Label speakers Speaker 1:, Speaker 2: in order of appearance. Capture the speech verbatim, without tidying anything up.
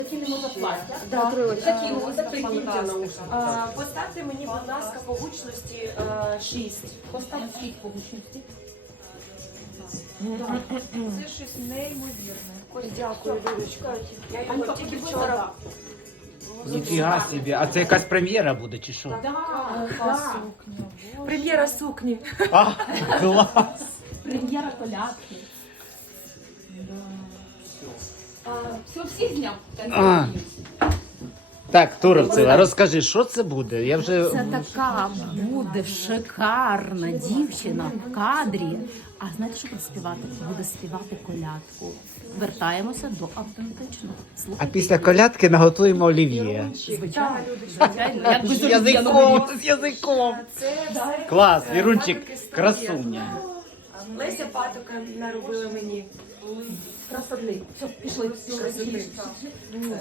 Speaker 1: Цінимо за плаття.
Speaker 2: Да,
Speaker 1: Такі Поставте мені, будь ласка, по гучності шість.
Speaker 2: Постав скільки по гучності.
Speaker 1: Це щось неймовірне. Ось дякую, Людочка. Я його тільки вчора.
Speaker 3: Ніфіга собі. А це якась прем'єра буде чи що?
Speaker 1: Так, прем'єра сукні.
Speaker 3: А, клас!
Speaker 2: Прем'єра колядки. Все, всі зняв?
Speaker 3: А. Так, Туровцева, розкажи, що це буде? Я вже...
Speaker 4: Це така буде шикарна дівчина в кадрі. А знаєте, що буде співати? Буде співати колядку. Вертаємося до автентичного.
Speaker 3: А
Speaker 4: Слухайте,
Speaker 3: після колядки наготуємо олів'є.
Speaker 4: звичайно, звичайно. Як без
Speaker 3: З
Speaker 4: олів'я
Speaker 3: язиком, з язиком.
Speaker 1: Це все
Speaker 3: Клас,
Speaker 1: е,
Speaker 3: Вірунчик,
Speaker 1: патоки з
Speaker 3: красуня.
Speaker 1: Леся Патока наробила мені.
Speaker 2: Красоти. Все, пішли.
Speaker 1: Красоти.